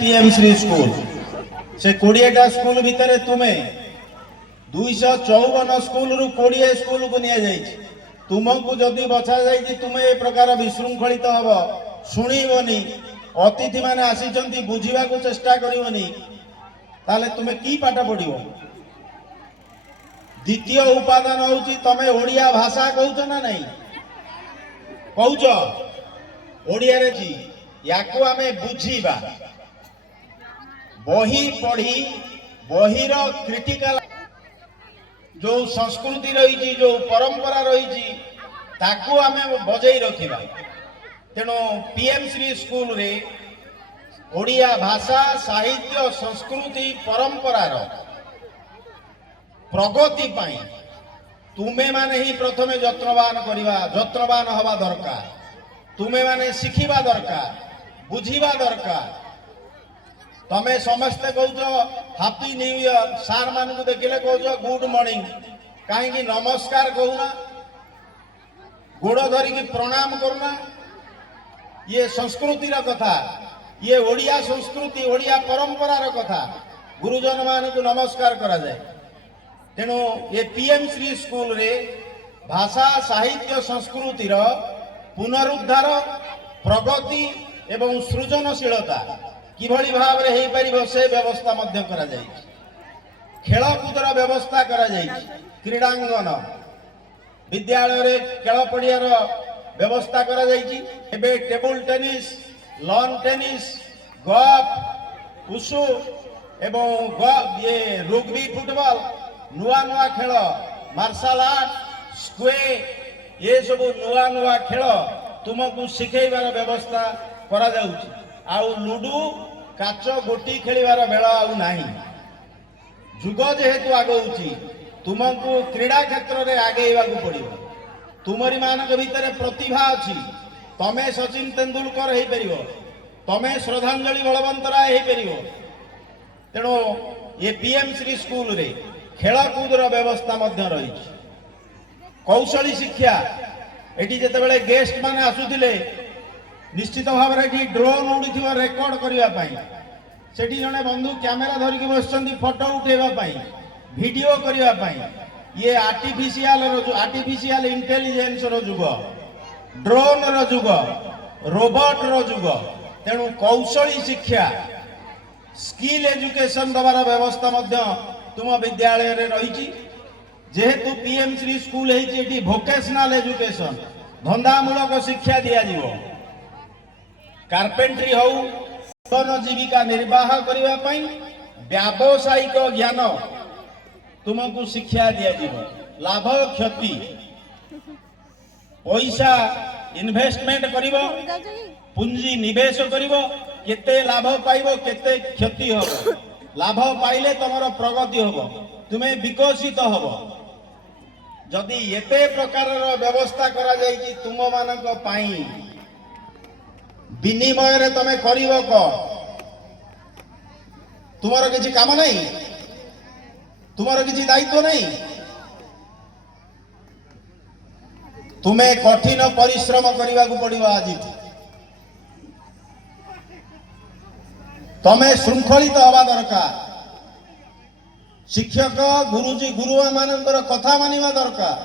PM Shri school से 20टा school भितर तुम्हें 254 स्कूल रु 20 स्कूल को निया जाइछि। तुमको जदि बचा जाइछि तुमे ए प्रकार विशृंखलित हब शुणिबनी अतिथि माने आसीचंती बुझिबा को चेष्टा करिवनी ताले तुमे की पाठ पढ़िबो। द्वितीय उपादान होउछि तमे ओडिया भाषा कहउछ ना नहीं कहउछ ओडिया रे जी याको आमे बुझिबा बही पढ़ी बहीर क्रिटिकल जो संस्कृति रही जो परंपरा रही ताकू आमे बजई रखिबा। तेणु पीएम श्री स्कूल रे ओडिया भाषा साहित्य संस्कृति परंपरार प्रगति पाई तुमे माने ही प्रथमे जत्नवान हवा दरकार। तुमे माने शिखिबा दरकार बुझिबा दरकार। तमे समस्ते कह हापी न्यू ईयर सार मान को देखिले कह गुड मॉर्निंग कहीं नमस्कार कहूना गोड़ धरिकी प्रणाम करूना। ये संस्कृतिर कथा ये ओडिया संस्कृति ओडिया परंपरार कथा गुरुजन मान को नमस्कार करा जाए। तेणु ये पीएम श्री स्कूल रे भाषा साहित्य संस्कृतिर पुनरुद्धार प्रगति एवं सृजनशीलता किभली भाव रे पारिबो से व्यवस्था मध्य करा जाय। खेलकूदर व्यवस्था करा जाय। क्रीडांगन विद्यालय रे खेल पड़ियार व्यवस्था करा जाय। एबे table tennis lawn tennis golf wushu एवं ये रुग्बी फुटबॉल नुआ नुआ खेल मार्शल आर्ट स्क्वे ये सब नुआ नुआ खेल तुमको शिखेबार व्यवस्था करा जाउछि। आउ लुडू काच गोटी खेलिबार बेला आउ नाही। जुग जेहेतु आगौछि तुमको क्रीड़ा क्षेत्र में आगेबाकू पड़िबो। तुमरी मानक भितर प्रतिभा अछि तमे सचिन तेंदुलकर हेई परिबो तमे श्रद्धांजलि बलवंत राय हेई परिबो। तेणु ये पीएम श्री स्कूल रे खेलकूदर व्यवस्था मध्य रही। कौशली शिक्षा एटी जेतेबेले गेस्ट माने आसुथिले निश्चित भाव में ड्रोन उड़ी रेकर्ड करने से जड़े बंधु कैमेरा धरिकी बस फोटो उठेबाई वीडियो करने ये आर्टिफिशियल इंटेलिजेंस जुग ड्रोन जुग रोबोट जुग। तेणु कौशली शिक्षा स्किल एजुकेशन दबार व्यवस्था तुम विद्यालय रे रही। जेहेतु पीएम श्री स्कूल है भोकेशनल एजुकेशन धंदामूलक शिक्षा दिया दियो। कार्पेंट्री हो जीविका निर्वाह करने व्यावसायिक ज्ञान तुमको शिक्षा दिया दियो। लाभ क्षति पैसा इन्वेस्टमेंट करिवो पूंजी निवेश करिवो केते लाभ पाइबो केते क्षति हो। लाभ पाइले तुमर प्रगति हो तुम्हें विकसित हो। जदि एते प्रकार व्यवस्था करा जाई तुम मानक पाई विनिमय रे तमे करिवो को तुमर किछि काम नहीं तुमर किछि दायित्व नहीं। तुम्हें कठिन परिश्रम करने को पड़िबो। आज तमे श्रृंखलित हवा दरकार। शिक्षक गुरुजी गुरुआ मानकर कथा मानिबा दरकार।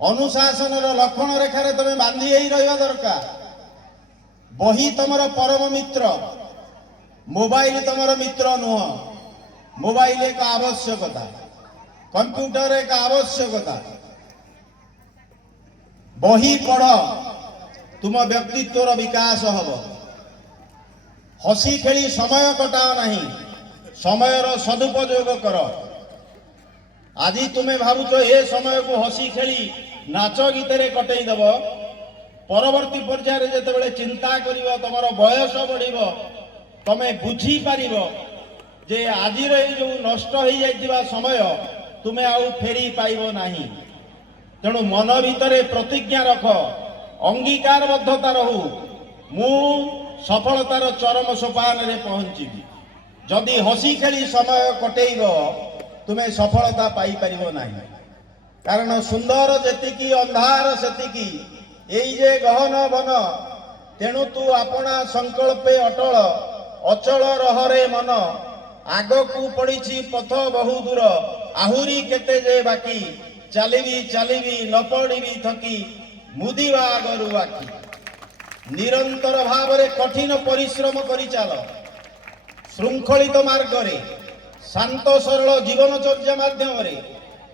अनुशासन लक्षण रेखार तमे बांधी रहिबा दरकार। बही तुमर परम मित्र मोबाइल तुमर मित्र नुह। मोबाइल एक आवश्यकता कंप्यूटर एक आवश्यकता। बही पढ़ तुम व्यक्तित्वर विकास हब। हसी खेली समय कटाओ नहीं समयर सदुपयोग कर। आज तुम्हें भावुच ए समय को हसी खेली नाच गीत कटई दब परवर्ती पर्यायर जिते चिंता कर तुम बयस बढ़ तमें बुझी पार जे आज जो नष्ट हो जाइथिबा समय तुम्हें आउ फेरी पाइब नहीं। तेणु मन भितर प्रतिज्ञा रख अंगीकारबद्धता रहू मु सफलतार चरम सोपान रे पहुंचीबी। जदि हसी खेली समय कटेइब तुम्हें सफलता पाई परिबो नहीं। कारण सुंदर जेतिकी अंधार सेतिकी एई जे गहन बन तेणु तू अपना संकल्पे अटल ଅଚଳ ରହରେ ମନ ଆଗକୁ ପଡ଼ିଛି ପଥ ବହୁ ଦୂର ଆହୁରି କେତେ ଯେ ବାକି ଚାଲିବି ଚାଲିବି ନ ପଡ଼ିବି ଥକି ମୁଦିବା ଆଗରୁ ଆଖି ନିରନ୍ତର ଭାବରେ କଠିନ ପରିଶ୍ରମ କରି ଚାଲ ଶୃଙ୍ଖଳିତ ମାର୍ଗରେ ଶାନ୍ତ ସରଳ ଜୀବନଚର୍ଯ୍ୟା ମାଧ୍ୟମରେ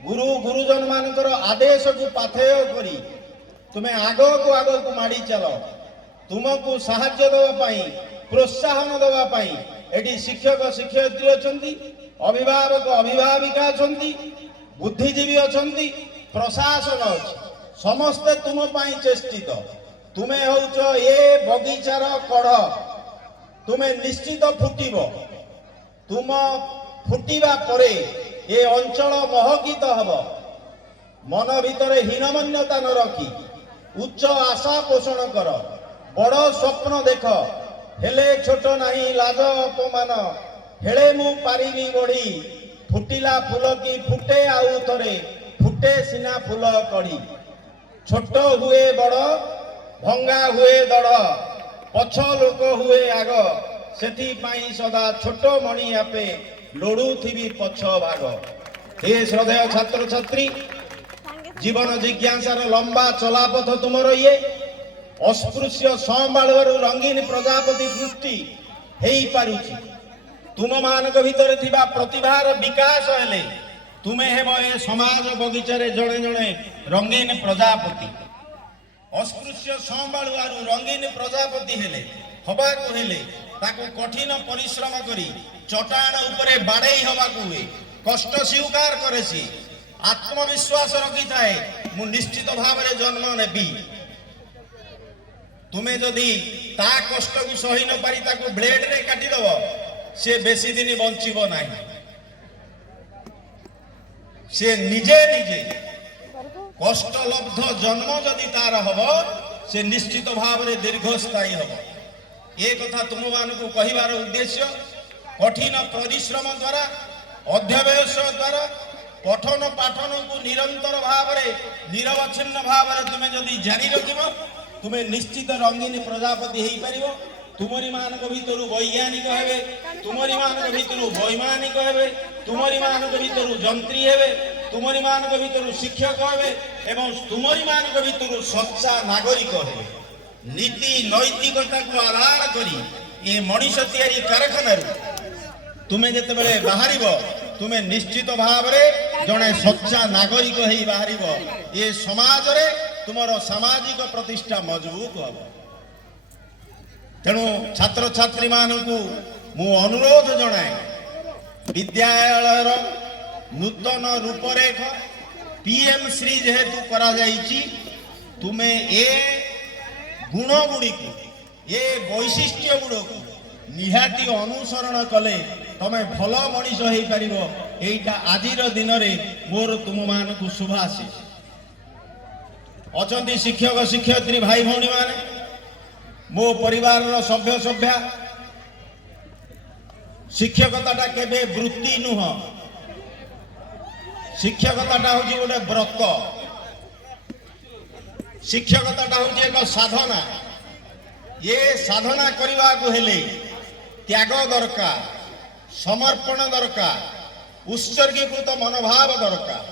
ଗୁରୁ ଗୁରୁଜନ ମାନଙ୍କର ଆଦେଶକୁ ପାଥେୟ କରି ତୁମେ ଆଗକୁ ଆଗକୁ ମାଡ଼ି ଚାଲ ତୁମକୁ ସାହାଯ୍ୟ ଦେବା ପାଇଁ ପ୍ରୋତ୍ସାହନ ଦେବା ପାଇଁ ଏଠି ଶିକ୍ଷକ ଶିକ୍ଷୟିତ୍ରୀ ଅଛନ୍ତି ଅଭିଭାବକ ଅଭିଭାବିକା ଅଛନ୍ତି ବୁଦ୍ଧିଜୀବୀ ଅଛନ୍ତି ପ୍ରଶାସନ ଅଛି ସମସ୍ତେ ତୁମ ପାଇଁ ଚେଷ୍ଟିତ ତୁମେ ହେଉଛ ଏ ବଗିଚାର କଢ଼ ତୁମେ ନିଶ୍ଚିତ ଫୁଟିବ ତୁମ ଫୁଟିବା ପରେ ଏ ଅଞ୍ଚଳ ମହକିତ ହେବ ମନ ଭିତରେ ହୀନମନ୍ୟତା ନ ରଖି ଉଚ୍ଚ ଆଶା ପୋଷଣ କର ବଡ଼ ସ୍ୱପ୍ନ ଦେଖ ହେଲେ ଛୋଟ ନାହିଁ ଲାଜ ଅପମାନ ହେଳେ ମୁଁ ପାରିବି ବଢ଼ି ଫୁଟିଲା ଫୁଲ କି ଫୁଟେ ଆଉ ଥରେ ଫୁଟେ ସିନା ଫୁଲ କଢ଼ି ଛୋଟ ହୁଏ ବଡ଼ ଭଙ୍ଗା ହୁଏ ଦଢ଼ ପଛ ଲୋକ ହୁଏ ଆଗ ସେଥିପାଇଁ ସଦା ଛୋଟ ମଣି ଆପେ ଲୋଡୁଥିବି ପଛ ଭାଗ हे श्रद्धेय छात्र छात्री जीवन जिज्ञासार लंबा चलापथ तुमर ये अस्पृश्य संबाळवर रंगीन प्रजापति सृष्टि हेई पारुछि तुम मानक भितर थिबा प्रतिभार विकास हेले तुमे हेबो ए समाज बगीचारे जणे जणे रंगीन प्रजापति अस्पृश्य संबाळुआरु रंगीन प्रजापति हेले हबाकु हेले ताकु कठिन परिश्रम करी चटाण उपरे बाड़ेई हबाकु हुए कष्ट स्वीकार करे सी आत्मविश्वास रखी थाए मु निश्चित भाव में जन्म नेबी तुम्हें जदि ता कष्ट को सही न पारी ताकु ब्लेड रे काटी दब से बेसी दिन बंचिब नाही से निजे निजे कष्ट लब्ध जन्म जदि तार हब से निश्चित भाव में दीर्घस्थायी हब ये कथा तुम मानकु कहिबार उद्देश्य कठिन परिश्रम द्वारा अध्यवसाय द्वारा पठन पाठन को निरंतर भाव में निरवच्छिन्न भाव में तुम्हें जदि जारी रखिब तुम्हें निश्चित रंगीन प्रजापति हो पार तुमरी मानक भितर वैज्ञानिक हेबे तुमरी मानक भितर वैमानिक हेबे तुमरी मानक भितर जंत्री हेबे तुमरी मानक भितर शिक्षक हेबे एवं तुमरी मानक भितर सच्चा नागरिक हेबे नीति नैतिकता को आधार करी ये मनीष तैयारी कारखाना तुम्हें जिते बड़े बाहर तुम्हें निश्चित भाव में जड़े सच्चा नागरिक ही बाहर ये समाज रे तुमर सामाजिक प्रतिष्ठा मजबूत हम तेणु छात्र छात्री मानू मु अनुरोध जनाए विद्यालय नूतन रूपरेख पीएम श्री जेहेतु करा जाइछि तुम्हें ए गुण गुड़ी ये वैशिष्ट्य गुड़ निहाती अनुसरण कले तमे भल मनीष हो पार यहीटा आज दिन में मोर तुम मान को शुभाशीष अच्छा शिक्षक शिक्षयित्री भाई भौणी माने मो परिवार सभ्य सभ्या शिक्षकता केबे वृत्ति नुह शिक्षकता हूँ गोटे व्रत शिक्षकता हूँ एक साधना ये साधना करने को हेले त्याग दरकार समर्पण दरकार उत्सर्गीकृत मनोभाव दरकार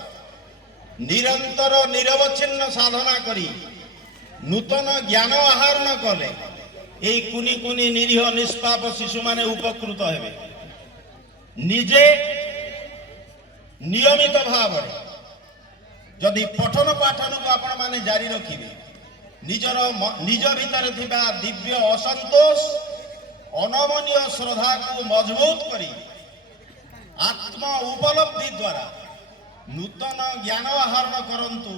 निरंतर निरवच्छिन्न साधना करी नूतन ज्ञान आहरण कले ये कुनी कुनी निरीह निष्पाप शिशु माने उपकृत हेबे निजे नियमित भाव जदि पठन पाठन को आपण माने जारी रखिबे निजर निज भीतर थिबा दिव्य असंतोष अनमनीय श्रद्धा को मजबूत करी आत्म उपलब्धि द्वारा नूतन ज्ञान आहरण करंतु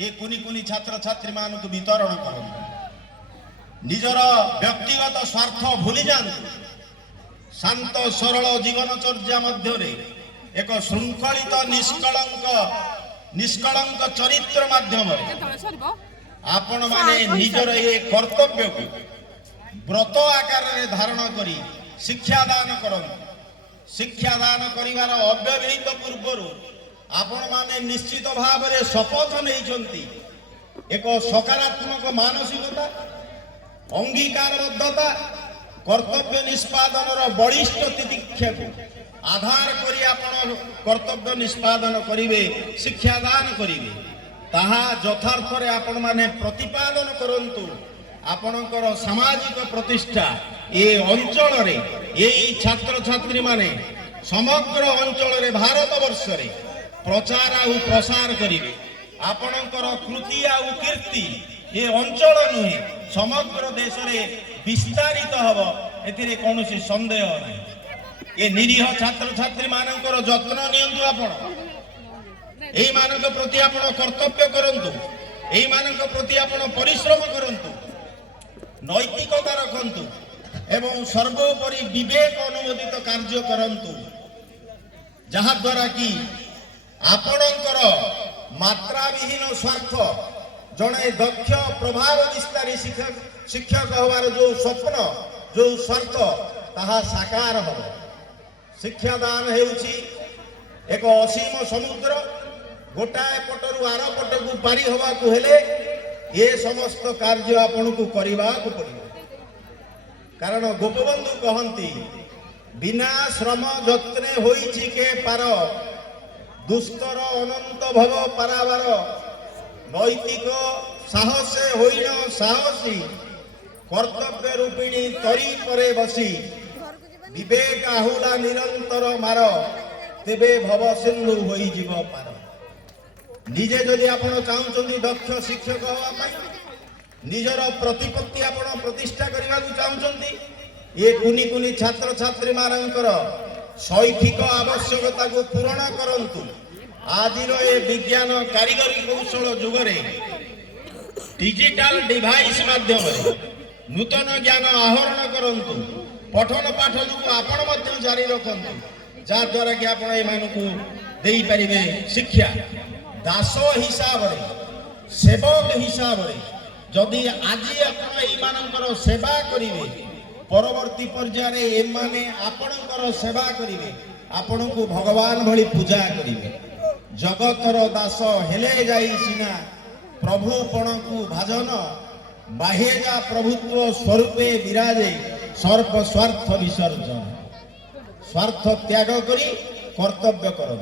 ये कुनी कुनी छात्र छात्री मान को वितरण करंतु निजर व्यक्तिगत स्वार्थ भूली जांतु शांत सरल जीवनचर्या मध्य एक श्रृंखलित निष्कलंक चरित्र माध्यम आपण माने निजर ये कर्तव्य को व्रत आकार धारण करी शिक्षादान करंतु शिक्षादान करिवार अव्यवहित पूर्वर आपण माने निश्चित भाव में शपथ नहीं एक सकारात्मक मानसिकता अंगीकारबद्धता कर्तव्य निष्पादन बलिष्ठ तितिक्षा को आधार करी आपण कर्तव्य निष्पादन करिवे शिक्षादान करिवे ताहा यथार्थ रे आपण माने प्रतिपादन करंतु आपणकर सामाजिक प्रतिष्ठा ए अंचल रे एई छात्र छात्री माने समग्र अंचल रे भारत वर्ष रे प्रचार आ प्रसार करिवे आपणकर कृति आ कीर्ति ए अंचल नुहे समग्र देश रे विस्तारित हब एथिरे कोनोसी संदेह नै ए निरीह छात्र छात्री मानकर जत्न नियंतु आपण एई मानक प्रति आपण कर्तव्य करंतु एई मानक प्रति आपण परिश्रम करंतु नैतिकता रखंतु एवं सर्वोपरि विवेक अनुमोदित कार्य करंतु जहा द्वारा कि आपणकर मात्रा विहीन स्वार्थ जड़े दक्ष प्रभाव विस्तारी शिक्षक हवार जो स्वप्न जो स्वार्थ ताहा साकार हम शिक्षादान हेउछि एक असीम समुद्र गोटाए पटरु आर पटकू पारी हवा को हेले ये समस्त कार्य आपन को करबा को पड़िबो कारण गोपबंधु कहंती बिना श्रम यत्ने होइछि के पार दुस्तर अनंत भव पारावार नैतिक साहसे होइन साहसी कर्तव्य रूपिणी तरी परे बसी विवेक आहुला निरंतर मार तेबे भव सिंधु होई जीव पार निजे जदि आपण चाहुचंदी दक्ष शिक्षक होवा पई निजर प्रतिपत्ति आपण प्रतिष्ठा करबा को चाहुचंदी ये कुनी कुनी छात्र छात्री मानकर शैक्षिक आवश्यकता को पूर्ण करंतु आजिर ए विज्ञान कारीगरी कौशल जुगरे डिजिटल डिवाइस माध्यम नूतन ज्ञान आहरण करंतु पठन पाठन को आपण मध्य जारी रखंतु जा द्वारा कि आपण ए मानकु देई परिबे शिक्षा दास हिसाब रे सेवक हिसाब रे जदि आजि आपण ए मानकर सेवा करिवे परवर्ती पर्याय रे ए माने आपणकर सेवा करिवे आपण को भगवान भली पूजा करिवे जगतर दास हेले जाई सिना प्रभुपण को भाजन बाहेजा प्रभुत्व स्वरूपे विराजे सर्प स्वार्थ विसर्जन स्वार्थ त्याग करी कर्तव्य करब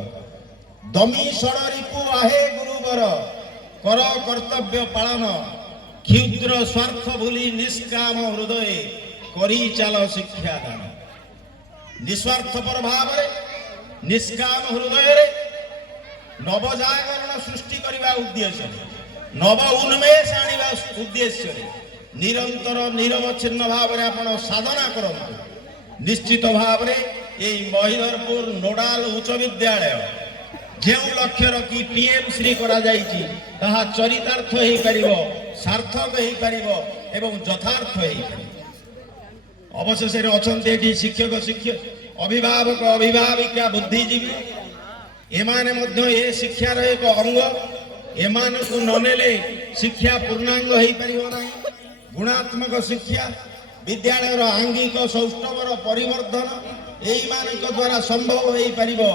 दमी षड़रिपु आहे गुरुवर कर कर्तव्य पालन क्षुद्र स्वार्थ भूली निष्काम हृदय करी चाल शिक्षादान निस्वार्थपर भाव निष्काम हृदय नवजागरण सृष्टि करने उद्देश्य नव उन्मेष आने उद्देश्य निरंतर निरवच्छिन्न भाव में आप साधना करंतु निश्चित भाव में यही महिधरपुर नोडाल उच्च विद्यालय जो लक्ष्य रखी पीएम श्री करा जाइछि ताहा चरितार्थ हो पारिबो सार्थक हो पारिबो एवं यथार्थ हो पारिबो अवशेष अच्छा शिक्षक शिक्षक अभिभावक अभिभाविका बुद्धिजीवी एमाने मध्य ए शिक्षार एक अंग एमान को ननेले शिक्षा पूर्णांग हो पारिबो नाही गुणात्मक शिक्षा विद्यालय आंगिक सौष्ठवर परिवर्धन एई मानक द्वारा संभव हो पारिबो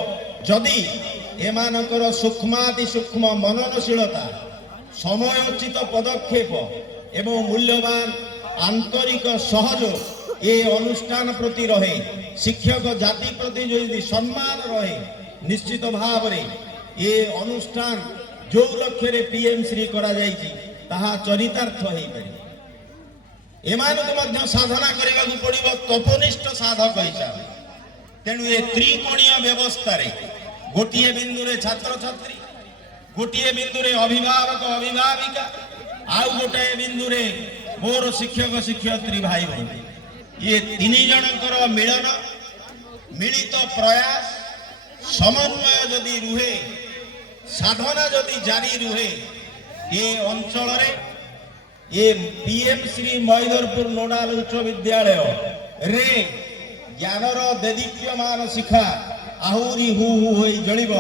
जदि एमानकर सूक्ष्माति सूक्ष्म मननशीलता समयोचित पदक्षेप एवं मूल्यवान आंतरिक सहयोग ये अनुष्ठान प्रति रहे शिक्षक जाति प्रति जो सम्मान रहे निश्चित भाव रे ये अनुष्ठान जो लक्ष्य रे पीएम श्री करा जाइछि ताहा चरितार्थ हो पारे एमानक मध्य साधना करबा को पड़िबो तपनिष्ठ साधक हिसाब तेणु ये त्रिकोणीय व्यवस्था रे गोटिए बिंदु रे छात्र छात्री गोटिए बिंदु रे अभिभावक अभिभाविका आउ गोटाए बिंदु रे मोर शिक्षक शिक्षयित्री भाई भाई ये तीन जनकर मिलन मिलित प्रयास समन्वय जदि रुहे साधना जदि जारी रुहे ये अंचल रे ये पीएम श्री महिधरपुर नोडाल उच्च विद्यालय रे ज्ञानर देदीप्यमान शिखा आहुरी हु हु होई जलिब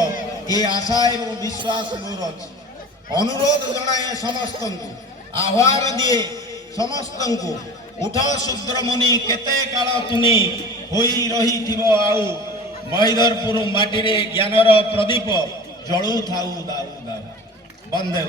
ये आशा एवं विश्वास मोर अछि अनुरोध जनाए समस्त आह्वान दिए समस्त उठ शूद्र मुनि केते काल तुनी होई रही थिबो आउ महिधरपुर माटी रे ज्ञानर प्रदीप जळू थाउ दाउ दाउ बंदे।